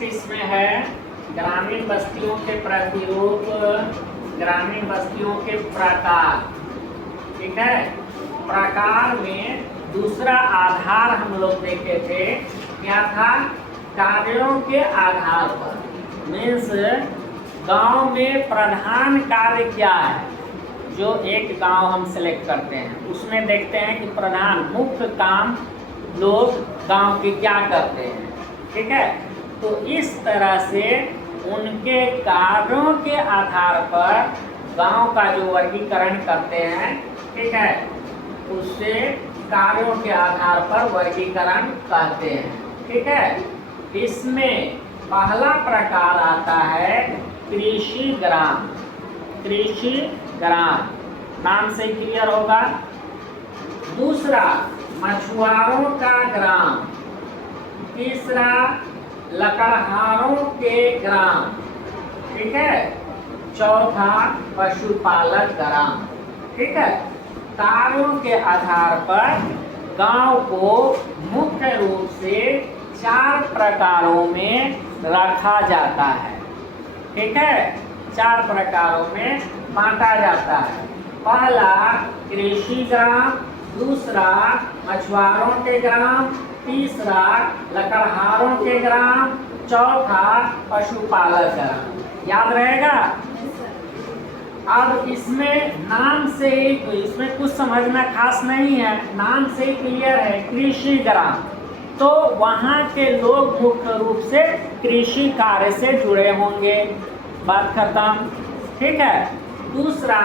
Next इसमें है ग्रामीण बस्तियों के प्रतिरूप, ग्रामीण बस्तियों के प्रकार। ठीक है, प्रकार में दूसरा आधार हम लोग देखे थे, क्या था? कार्यों के आधार पर। मीन्स गांव में प्रधान कार्य क्या है, जो एक गांव हम सेलेक्ट करते हैं उसमें देखते हैं कि प्रधान मुख्य काम लोग गांव के क्या करते हैं। ठीक है, तो इस तरह से उनके कार्यों के आधार पर गांव का जो वर्गीकरण करते हैं, ठीक है, उससे कार्यों के आधार पर वर्गीकरण कहते हैं। ठीक है, इसमें पहला प्रकार आता है कृषि ग्राम। कृषि ग्राम नाम से क्लियर होगा। दूसरा मछुआरों का ग्राम। तीसरा लकड़हारों के ग्राम। ठीक है, चौथा पशुपालक ग्राम। ठीक है, कार्यों के आधार पर गांव को मुख्य रूप से 4 प्रकारों में रखा जाता है। ठीक है, 4 प्रकारों में बांटा जाता है। पहला कृषि ग्राम, दूसरा मछुआरों के ग्राम, तीसरा लकड़हारों के ग्राम, चौथा पशुपालक ग्राम। याद रहेगा? अब इसमें नाम से ही, इसमें कुछ समझना खास नहीं है, नाम से ही क्लियर है कृषि ग्राम, तो वहाँ के लोग मुख्य रूप से कृषि कार्य से जुड़े होंगे। बात खत्म। ठीक है, दूसरा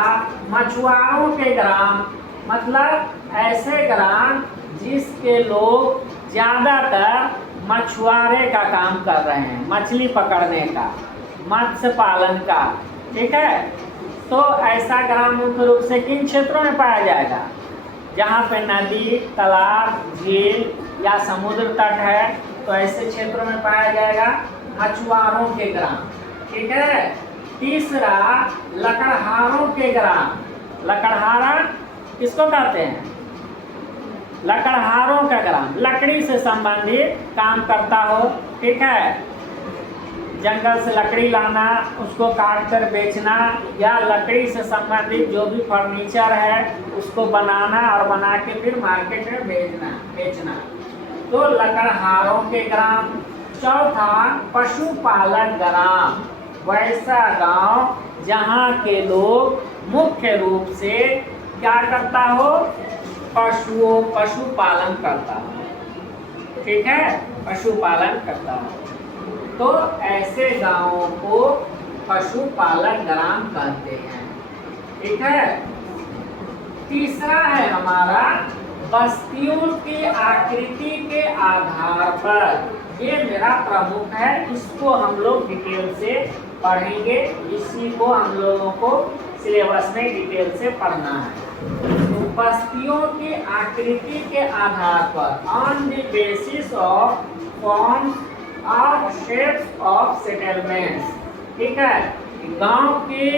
मछुआरों के ग्राम, मतलब ऐसे ग्राम जिसके लोग ज़्यादातर मछुआरे का काम कर रहे हैं, मछली पकड़ने का, मत्स्य पालन का। ठीक है, तो ऐसा ग्राम मुख्य रूप से किन क्षेत्रों में पाया जाएगा? जहाँ पे नदी, तालाब, झील या समुद्र तट है, तो ऐसे क्षेत्रों में पाया जाएगा मछुआरों के ग्राम। ठीक है, तीसरा लकड़हारों के ग्राम। लकड़हारा किसको कहते हैं? लकड़हारों का ग्राम लकड़ी से संबंधित काम करता हो। ठीक है, जंगल से लकड़ी लाना, उसको काट कर बेचना, या लकड़ी से संबंधित जो भी फर्नीचर है उसको बनाना और बना के फिर मार्केट में बेचना, तो लकड़हारों के ग्राम। चौथा पशुपालक ग्राम, वैसा गांव जहां के लोग मुख्य रूप से क्या करता हो? पशुपालन करता हो। ठीक है, पशुपालन करता हो, तो ऐसे गांवों को पशुपालक ग्राम कहते हैं। ठीक है, तीसरा है हमारा बस्तियों की आकृति के आधार पर। ये मेरा प्रमुख है, इसको हम लोग डिटेल से पढ़ेंगे, इसी को हम लोगों को सिलेबस में डिटेल से पढ़ना है। तो बस्तियों की आकृति के आधार पर, on the basis of forms और शेप्स ऑफ सेटलमेंट्स। ठीक है, गांव की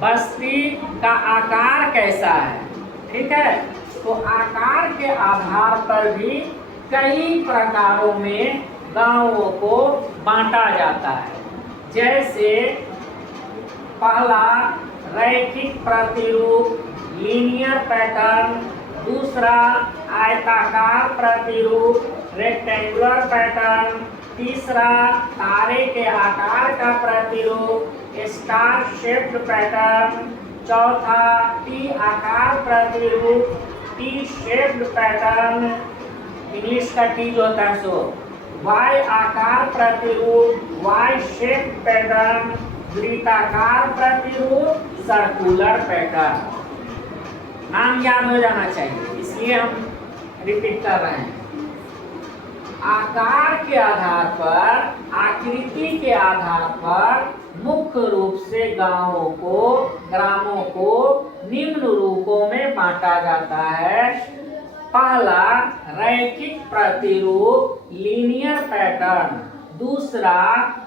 बस्ती का आकार कैसा है? ठीक है, तो आकार के आधार पर भी कई प्रकारों में गांवों को बांटा जाता है। जैसे पहला रैखिक प्रतिरूप, लीनियर पैटर्न। दूसरा आयताकार प्रतिरूप, रेक्टेंगुलर पैटर्न। तीसरा तारे के आकार का प्रतिरूप, स्टार शेप्ड पैटर्न। चौथा टी आकार प्रतिरूप, टी शेप्ड पैटर्न। इंग्लिश का टी जो होता है सो वाई आकार प्रतिरूप, वाई शेप्ड पैटर्न। वृत्ताकार प्रतिरूप, सर्कुलर पैटर्न। नाम याद हो जाना चाहिए, इसलिए हम रिपीट कर रहे हैं। आकार के आधार पर, आकृति के आधार पर मुख्य रूप से ग्रामों को निम्न रूपों में बांटा जाता है। पहला रैखिक प्रतिरूप, लीनियर पैटर्न। दूसरा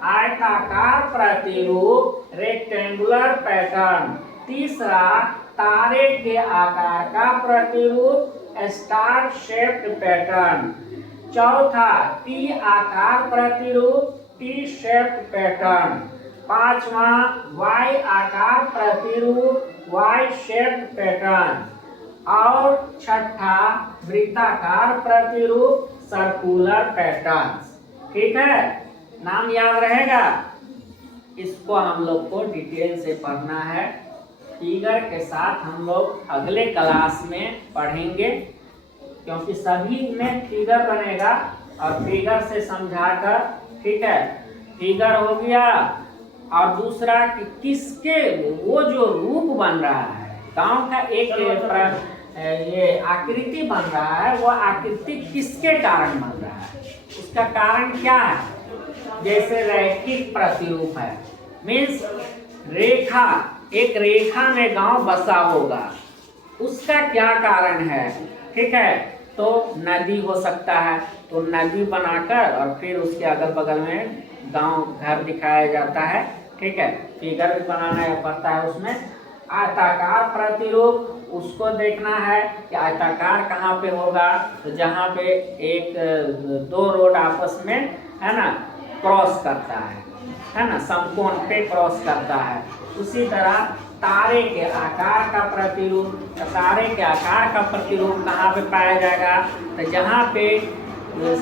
आयताकार प्रतिरूप, रेक्टेंगुलर पैटर्न। तीसरा तारे के आकार का प्रतिरूप, स्टार शेप्ड पैटर्न। चौथा टी आकार प्रतिरूप, टी शेप पैटर्न। पांचवा वाई आकार प्रतिरूप वाई शेप पैटर्न। और छठा वृत्ताकार प्रतिरूप सर्कुलर पैटर्न। ठीक है, नाम याद रहेगा। इसको हम लोग को डिटेल से पढ़ना है, फिगर के साथ हम लोग अगले क्लास में पढ़ेंगे, क्योंकि सभी में फिगर बनेगा और फिगर से समझाकर, ठीक है, फिगर हो गया। और दूसरा कि किसके वो जो रूप बन रहा है, गांव का एक ये आकृति बन रहा है, वो आकृति किसके कारण बन रहा है, उसका कारण क्या है। जैसे रैखिक प्रतिरूप है, मीन्स रेखा, एक रेखा में गांव बसा होगा, उसका क्या कारण है। ठीक है, तो नदी हो सकता है, तो नदी बनाकर और फिर उसके अगल बगल में गांव घर दिखाया जाता है। ठीक है, फिगर भी बनाना पड़ता है उसमें। आयताकार प्रतिरूप, उसको देखना है कि आयताकार कहाँ पे होगा, तो जहाँ पे एक दो रोड आपस में, है ना, क्रॉस करता है ना, समकोण पे क्रॉस करता है। उसी तरह तारे के आकार का प्रतिरूप, तारे के आकार का प्रतिरूप कहाँ पे पाया जाएगा, तो जहाँ पे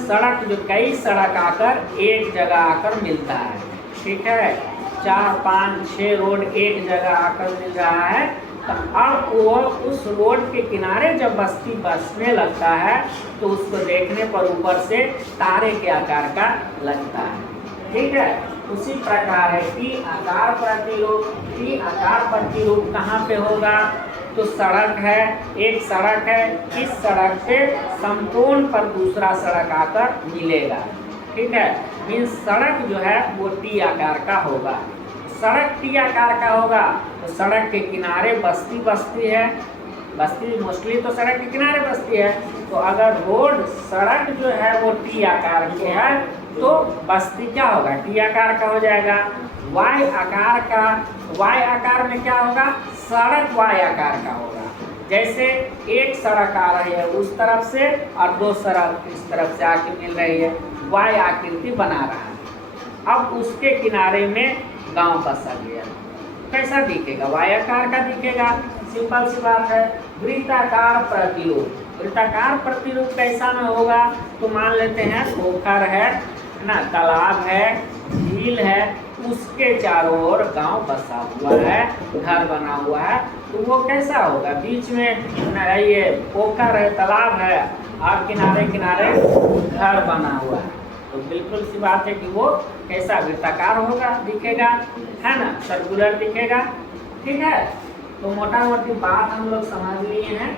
सड़क, जो कई सड़क आकर एक जगह आकर मिलता है। ठीक है, 4, 5, 6 रोड एक जगह आकर मिल रहा है, तो अब वो उस रोड के किनारे जब बस्ती बसने लगता है, तो उसको देखने पर ऊपर से तारे के आकार का लगता है। ठीक है, उसी प्रकार है कि आकार प्रतिरूप, कि आकार प्रतिरूप कहाँ पे होगा, तो सड़क है, एक सड़क है, इस सड़क पे समकोण पर दूसरा सड़क आकर मिलेगा। ठीक है, मीन्स सड़क जो है वो टी आकार का होगा। सड़क टी आकार का होगा तो सड़क के किनारे बस्ती बसती है, बस्ती मोस्टली तो सड़क के किनारे बसती है। तो अगर रोड, सड़क जो है वो टी आकार की है, तो बस्ती क्या होगा, टी आकार का हो जाएगा। वाई आकार का, वाई आकार में क्या होगा, सड़क वाई आकार का होगा। जैसे एक सड़क आ रही है उस तरफ से और दो सड़क इस तरफ से आके मिल रही है, वाई आकृति बना रहा है। अब उसके किनारे में गांव बसा गया, कैसा दिखेगा, वाई आकार का दिखेगा। सिंपल सी बात है। वृत्ताकार प्रतिरूप, वृत्ताकार प्रतिरूप कैसा में होगा, तो मान लेते हैं पोखर है ना, तालाब है, झील है, उसके चारों ओर गांव बसा हुआ है, घर बना हुआ है, तो वो कैसा होगा, बीच में ये पोखर है, तालाब है और किनारे किनारे घर बना हुआ है, तो बिल्कुल सी बात है कि वो कैसा वृत्ताकार होगा, दिखेगा, है ना, सर्कुलर दिखेगा। ठीक है, तो मोटा मोटी बात हम लोग समझ लिए हैं।